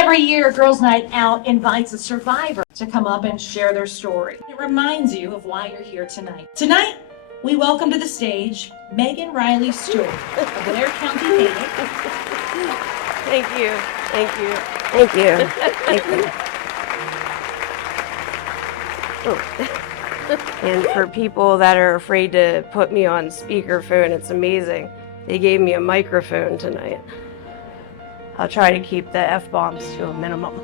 Every year, Girls Night Out invites a survivor to come up and share their story. It reminds you of why you're here tonight. Tonight, we welcome to the stage Meghan Riley Stewart of Blair County, Maine. Thank you. Thank you. Thank you. Thank you. Oh. And for people that are afraid to put me on speakerphone, it's amazing. They gave me a microphone tonight. I'll try to keep the F-bombs to a minimum.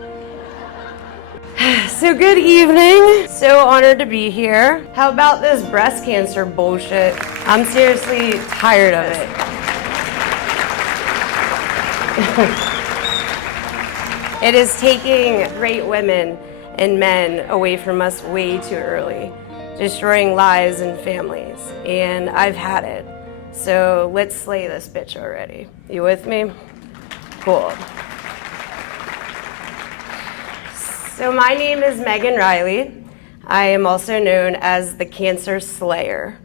So good evening. So honored to be here. How about this breast cancer bullshit? I'm seriously tired of it. It is taking great women and men away from us way too early, destroying lives and families, and I've had it. So let's slay this bitch already. You with me? Cool. So my name is Meghan Riley. I am also known as the Cancer Slayer.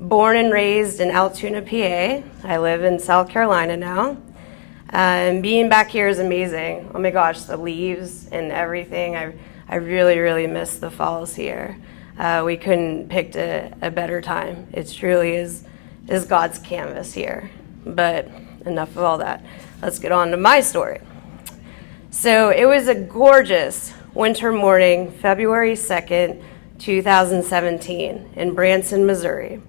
Born and raised in Altoona, PA. I live in South Carolina now. Being back here is amazing. Oh my gosh, the leaves and everything. I really, really miss the falls here. We couldn't pick a better time. It truly is God's canvas here. But enough of all that. Let's get on to my story. So it was a gorgeous winter morning, February 2nd, 2017, in Branson, Missouri.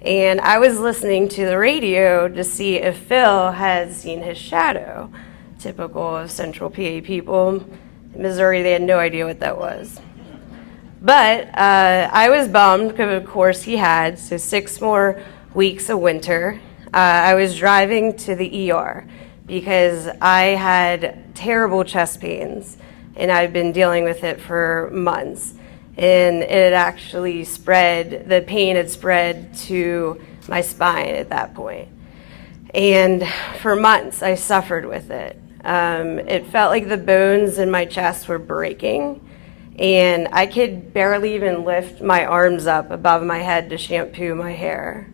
And I was listening to the radio to see if Phil had seen his shadow. Typical of Central PA people. In Missouri, they had no idea what that was. But I was bummed because, of course, he had. So 6 more weeks of winter. I was driving to the ER because I had terrible chest pains, and I've been dealing with it for months. And it had actually spread, the pain had spread to my spine at that point. And for months, I suffered with it. It felt like the bones in my chest were breaking, and I could barely even lift my arms up above my head to shampoo my hair.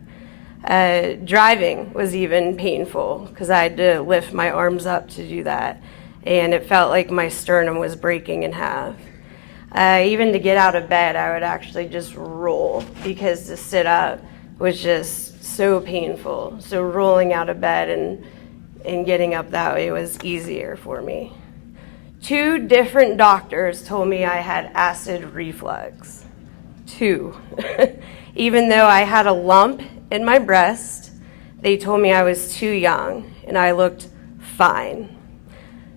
Driving was even painful because I had to lift my arms up to do that, and it felt like my sternum was breaking in half. Even to get out of bed, I would actually just roll because to sit up was just so painful. So rolling out of bed and getting up that way was easier for me. 2 different doctors told me I had acid reflux. 2. Even though I had a lump in my breast, they told me I was too young and I looked fine.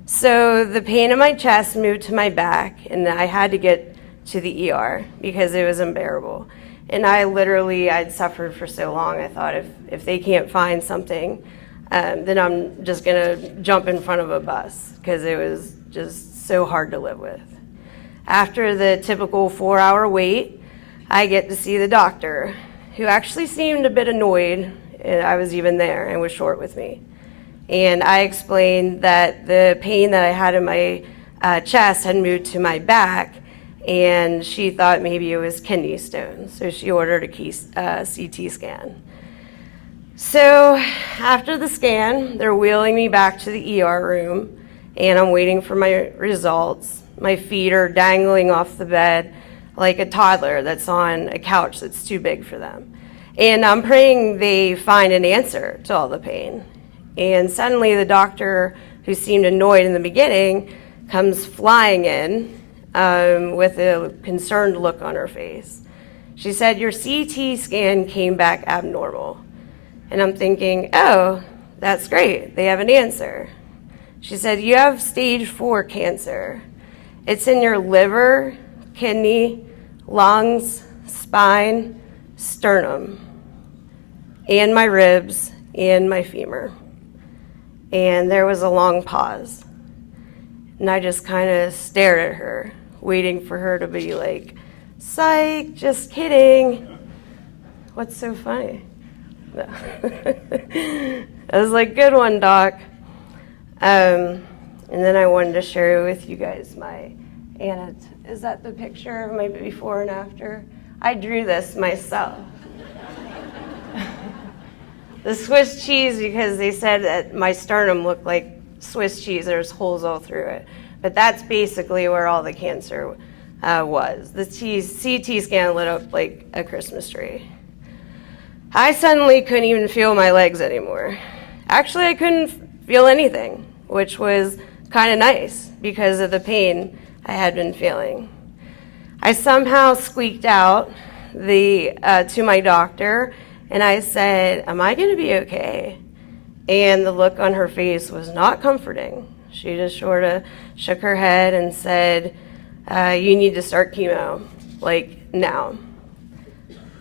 So the pain in my chest moved to my back, and I had to get to the ER because it was unbearable. And I'd suffered for so long, I thought if they can't find something, then I'm just gonna jump in front of a bus because it was just so hard to live with. After the typical 4-hour wait, I get to see the doctor, who actually seemed a bit annoyed, and I was even there and was short with me. And I explained that the pain that I had in my chest had moved to my back, and she thought maybe it was kidney stones, so she ordered a CT scan. So after the scan, they're wheeling me back to the ER room, and I'm waiting for my results. My feet are dangling off the bed like a toddler that's on a couch that's too big for them. And I'm praying they find an answer to all the pain. And suddenly the doctor, who seemed annoyed in the beginning, comes flying in with a concerned look on her face. She said, "Your CT scan came back abnormal." And I'm thinking, oh, that's great. They have an answer. She said, "You have stage 4 cancer. It's in your liver, kidney, lungs, spine, sternum, and my ribs, and my femur." And there was a long pause. And I just kind of stared at her, waiting for her to be like, "Psych, just kidding. What's so funny?" No. I was like, "Good one, doc." And then I wanted to share with you guys is that the picture of my before and after? I drew this myself. The Swiss cheese, because they said that my sternum looked like Swiss cheese. There's holes all through it. but that's basically where all the cancer was. The CT scan lit up like a Christmas tree. I suddenly couldn't even feel my legs anymore. Actually, I couldn't feel anything, which was kind of nice because of the pain I had been feeling. I somehow squeaked out to my doctor, and I said, "Am I going to be okay?" And the look on her face was not comforting. She just sort of shook her head and said, "You need to start chemo, like now."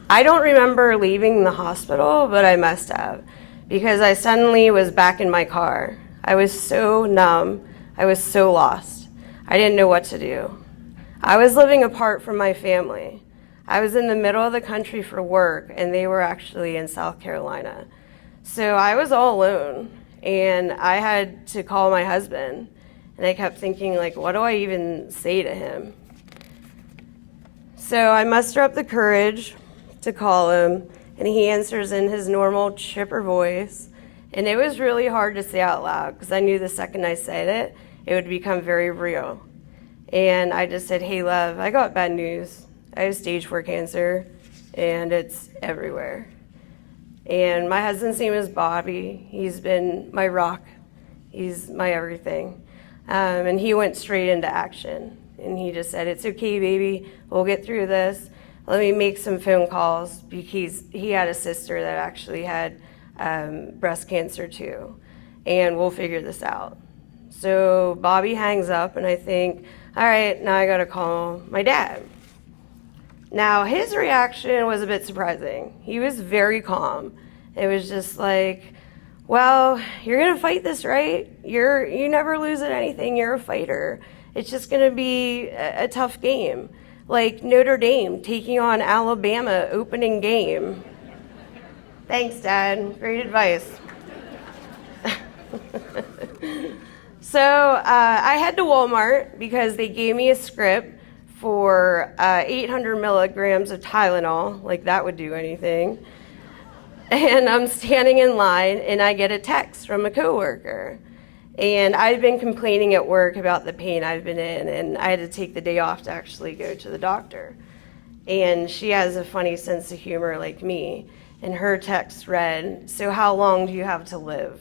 I don't remember leaving the hospital, but I must have, because I suddenly was back in my car. I was so numb. I was so lost. I didn't know what to do. I was living apart from my family. I was in the middle of the country for work, and they were actually in South Carolina. So I was all alone, and I had to call my husband, and I kept thinking, like, what do I even say to him? So I muster up the courage to call him, and he answers in his normal chipper voice, and it was really hard to say out loud because I knew the second I said it, it would become very real. And I just said, "Hey, love, I got bad news. I have stage 4 cancer, and it's everywhere." And my husband's name is Bobby. He's been my rock. He's my everything. And he went straight into action. And he just said, "It's okay, baby. We'll get through this. Let me make some phone calls," because he had a sister that actually had breast cancer too. "And we'll figure this out." So Bobby hangs up, and I think, all right, now I got to call my dad. Now, his reaction was a bit surprising. He was very calm. It was just like, "Well, you're going to fight this, right? You never lose at anything. You're a fighter. It's just going to be a tough game. Like Notre Dame taking on Alabama opening game." Thanks, Dad. Great advice. So I head to Walmart because they gave me a script for 800 milligrams of Tylenol, like that would do anything. And I'm standing in line, and I get a text from a coworker. And I'd been complaining at work about the pain I've been in, and I had to take the day off to actually go to the doctor. And she has a funny sense of humor like me, and her text read, "So how long do you have to live?"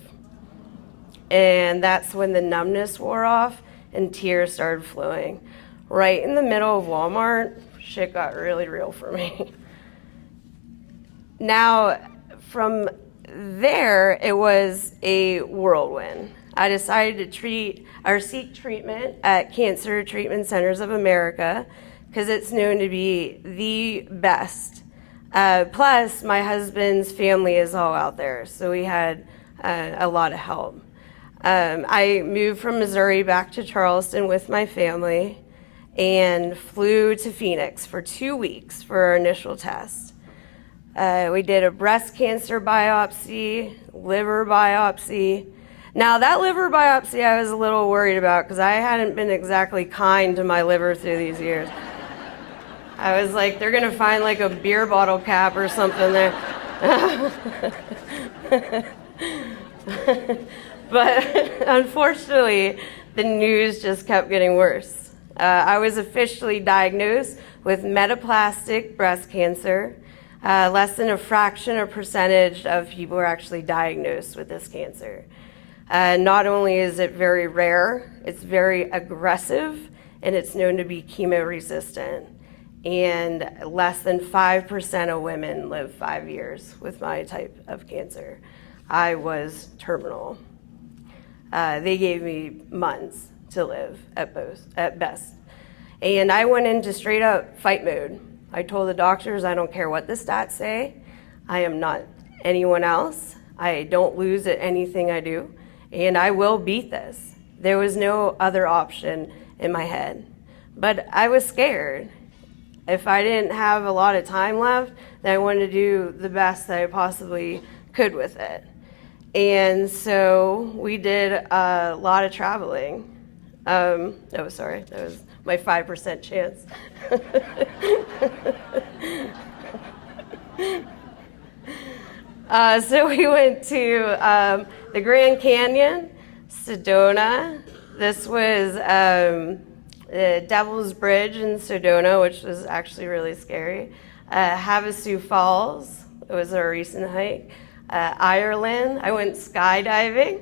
And that's when the numbness wore off and tears started flowing. Right in the middle of Walmart, shit got really real for me. Now, from there, it was a whirlwind. I decided to seek treatment at Cancer Treatment Centers of America because it's known to be the best. Plus, my husband's family is all out there, so we had a lot of help. I moved from Missouri back to Charleston with my family and flew to Phoenix for 2 weeks for our initial test. We did a breast cancer biopsy, liver biopsy. Now, that liver biopsy I was a little worried about because I hadn't been exactly kind to my liver through these years. I was like, they're going to find like a beer bottle cap or something there. But unfortunately, the news just kept getting worse. I was officially diagnosed with metaplastic breast cancer. Less than a fraction of percentage of people are actually diagnosed with this cancer. Not only is it very rare, it's very aggressive, and it's known to be chemo-resistant. And less than 5% of women live 5 years with my type of cancer. I was terminal. They gave me months to live at best. And I went into straight up fight mode. I told the doctors, I don't care what the stats say. I am not anyone else. I don't lose at anything I do. And I will beat this. There was no other option in my head. But I was scared. If I didn't have a lot of time left, then I wanted to do the best that I possibly could with it. And so we did a lot of traveling. That was my 5% chance. So we went to the Grand Canyon, Sedona, This was the Devil's Bridge in Sedona, which was actually really scary. Havasu Falls, it was a recent hike. Ireland, I went skydiving.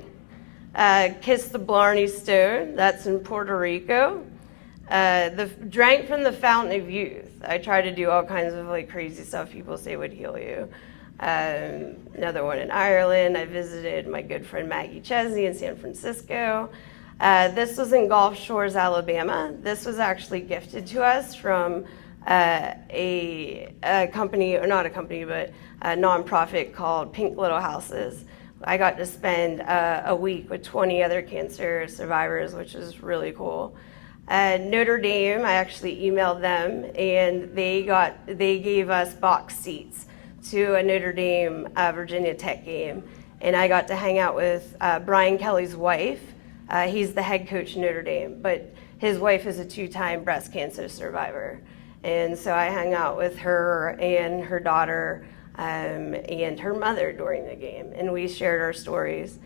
Kissed the Blarney Stone, that's in Puerto Rico. Drank from the Fountain of Youth. I try to do all kinds of like crazy stuff people say would heal you. Another one in Ireland. I visited my good friend Maggie Chesney in San Francisco. This was in Gulf Shores, Alabama. This was actually gifted to us from a company, or not a company, but a nonprofit called Pink Little Houses. I got to spend a week with 20 other cancer survivors, which is really cool. Notre Dame, I actually emailed them, and they gave us box seats to a Notre Dame Virginia Tech game, and I got to hang out with Brian Kelly's wife. He's the head coach of Notre Dame, but his wife is a 2-time breast cancer survivor, and so I hung out with her and her daughter and her mother during the game, and we shared our stories,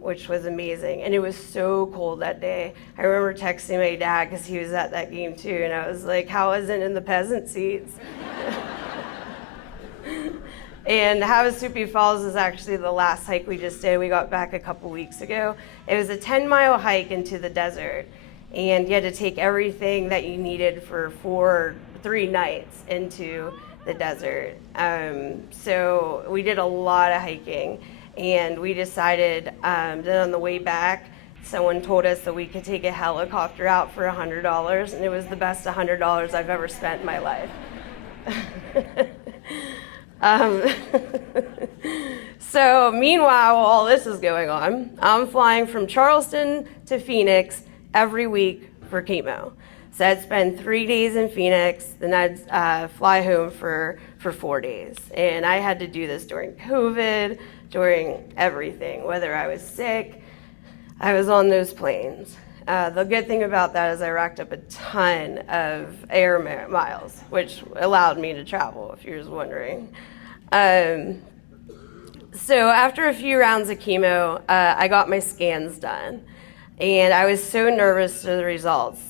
which was amazing. And it was so cold that day. I remember texting my dad because he was at that game too, and I was like, how is it in the peasant seats? And Havasupai Falls is actually the last hike we just did. We got back a couple weeks ago. It was a 10-mile hike into the desert, and you had to take everything that you needed for 3 nights into the desert. So we did a lot of hiking, and we decided that on the way back, someone told us that we could take a helicopter out for $100, and it was the best $100 I've ever spent in my life. So meanwhile, while all this is going on, I'm flying from Charleston to Phoenix every week for chemo. So I'd spend 3 days in Phoenix, then I'd fly home for 4 days. And I had to do this during COVID, during everything, whether I was sick, I was on those planes. The good thing about that is I racked up a ton of air miles, which allowed me to travel, if you was wondering. So after a few rounds of chemo, I got my scans done. And I was so nervous to the results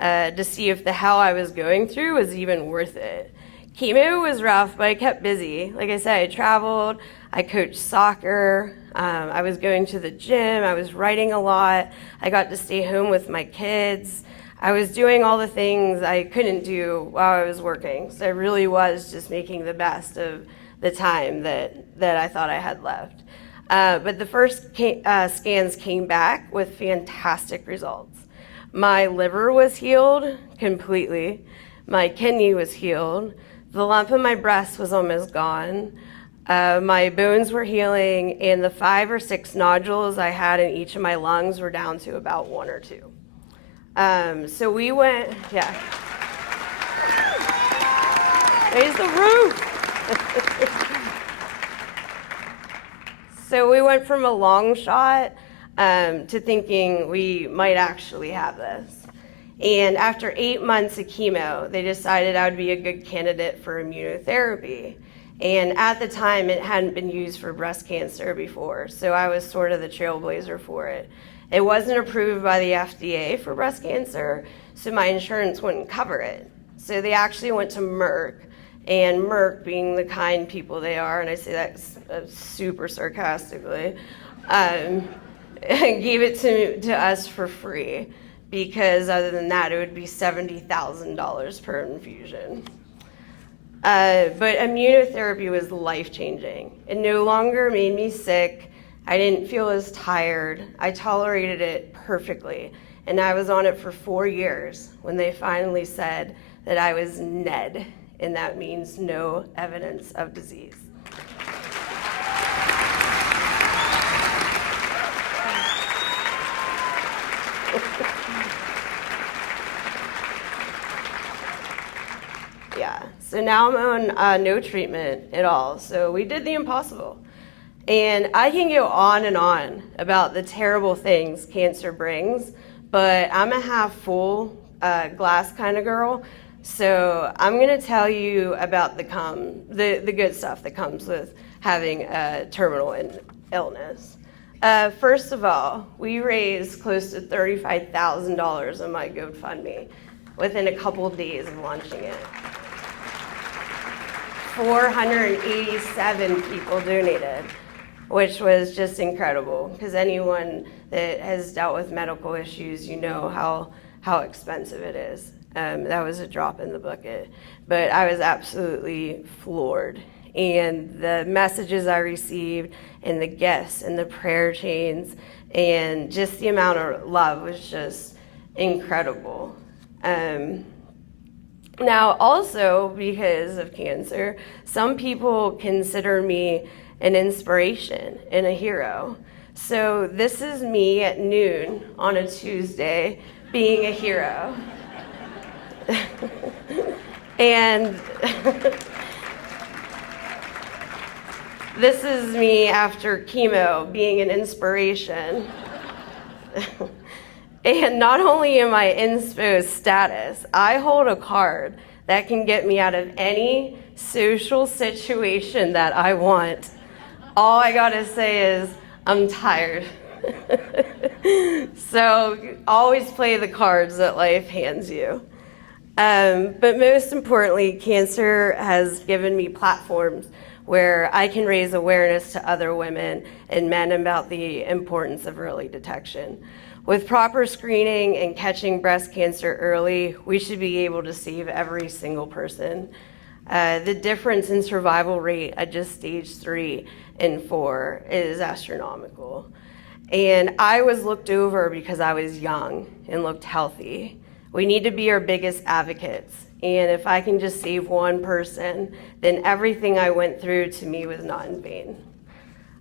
to see if the hell I was going through was even worth it. Chemo was rough, but I kept busy. Like I said, I traveled, I coached soccer, I was going to the gym, I was writing a lot, I got to stay home with my kids. I was doing all the things I couldn't do while I was working. So I really was just making the best of the time that I thought I had left. But the first scans came back with fantastic results. My liver was healed completely. My kidney was healed. The lump in my breast was almost gone. My bones were healing, and the 5 or 6 nodules I had in each of my lungs were down to about 1 or 2. So we went, yeah. Raise the roof. So we went from a long shot to thinking we might actually have this. And after 8 months of chemo, they decided I would be a good candidate for immunotherapy. And at the time, it hadn't been used for breast cancer before, so I was sort of the trailblazer for it. It wasn't approved by the FDA for breast cancer, so my insurance wouldn't cover it. So they actually went to Merck, and Merck, being the kind people they are, and I say that super sarcastically, gave it to us for free, because other than that, it would be $70,000 per infusion. But immunotherapy was life-changing. It no longer made me sick. I didn't feel as tired. I tolerated it perfectly. And I was on it for 4 years when they finally said that I was NED, and that means no evidence of disease. Yeah, so now I'm on no treatment at all. So we did the impossible. And I can go on and on about the terrible things cancer brings, but I'm a half full glass kind of girl. So I'm gonna tell you about the good stuff that comes with having a terminal illness. First of all, we raised close to $35,000 on my GoFundMe within a couple of days of launching it. 487 people donated, which was just incredible, because anyone that has dealt with medical issues, you know how expensive it is. That was a drop in the bucket. But I was absolutely floored. And the messages I received, and the gifts, and the prayer chains, and just the amount of love was just incredible. Now, also, because of cancer, some people consider me an inspiration and a hero. So this is me at noon on a Tuesday being a hero. And this is me after chemo being an inspiration. And not only am I inspo status, I hold a card that can get me out of any social situation that I want. All I gotta say is, I'm tired. So always play the cards that life hands you. But most importantly, cancer has given me platforms where I can raise awareness to other women and men about the importance of early detection. With proper screening and catching breast cancer early, we should be able to save every single person. The difference in survival rate at just stage 3 and 4 is astronomical. And I was looked over because I was young and looked healthy. We need to be our biggest advocates. And if I can just save one person, then everything I went through to me was not in vain.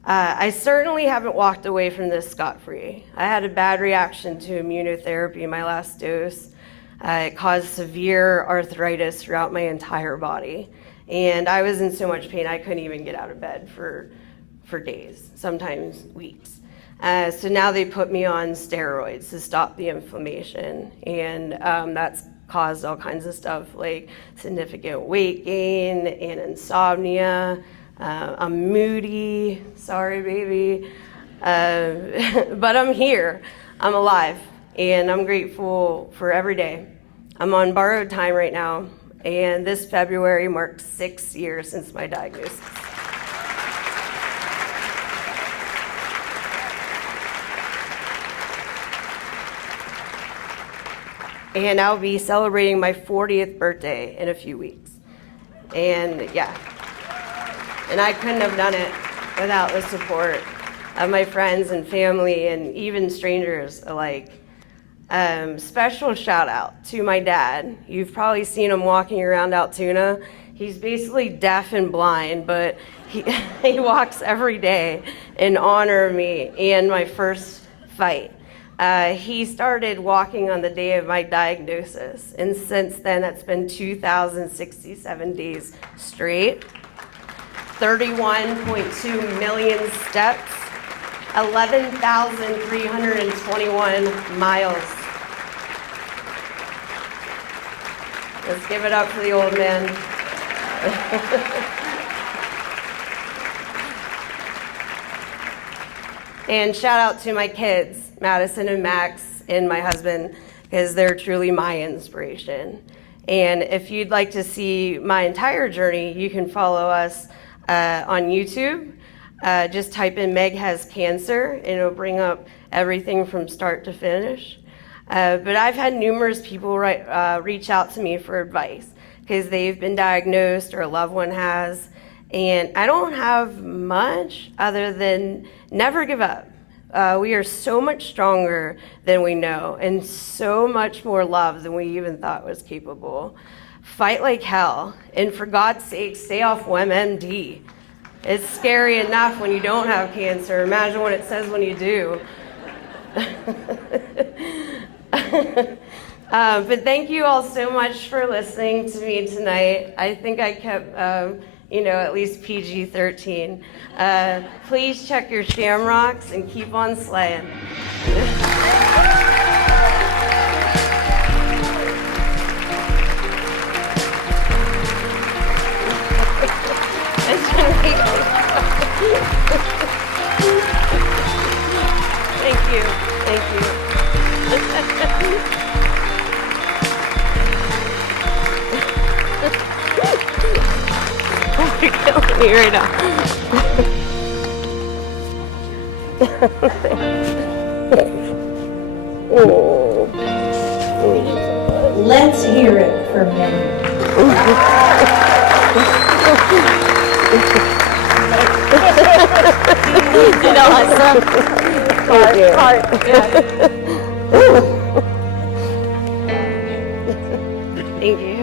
I certainly haven't walked away from this scot-free. I had a bad reaction to immunotherapy my last dose. It caused severe arthritis throughout my entire body. And I was in so much pain I couldn't even get out of bed for days, sometimes weeks. So now they put me on steroids to stop the inflammation. And that's caused all kinds of stuff like significant weight gain and insomnia. I'm moody, sorry baby, but I'm here, I'm alive, and I'm grateful for every day. I'm on borrowed time right now, and this February marks 6 years since my diagnosis. And I'll be celebrating my 40th birthday in a few weeks, and yeah. And I couldn't have done it without the support of my friends and family and even strangers alike. Special shout out to my dad. You've probably seen him walking around Altoona. He's basically deaf and blind, but he walks every day in honor of me and my first fight. He started walking on the day of my diagnosis, and since then it's been 2,067 days straight. 31.2 million steps, 11,321 miles. Let's give it up for the old man. And shout out to my kids, Madison and Max, and my husband, because they're truly my inspiration. And if you'd like to see my entire journey, you can follow us on YouTube. Just type in Meg has cancer and it'll bring up everything from start to finish. But I've had numerous people reach out to me for advice because they've been diagnosed or a loved one has. And I don't have much other than never give up. We are so much stronger than we know and so much more love than we even thought was capable. Fight like hell, and for God's sake, stay off WebMD. It's scary enough when you don't have cancer. Imagine what it says when you do. But thank you all so much for listening to me tonight. I think I kept, at least PG-13. Please check your shamrocks and keep on slaying. you right now. Let's hear it for Meghan. You know, heart. Thank you.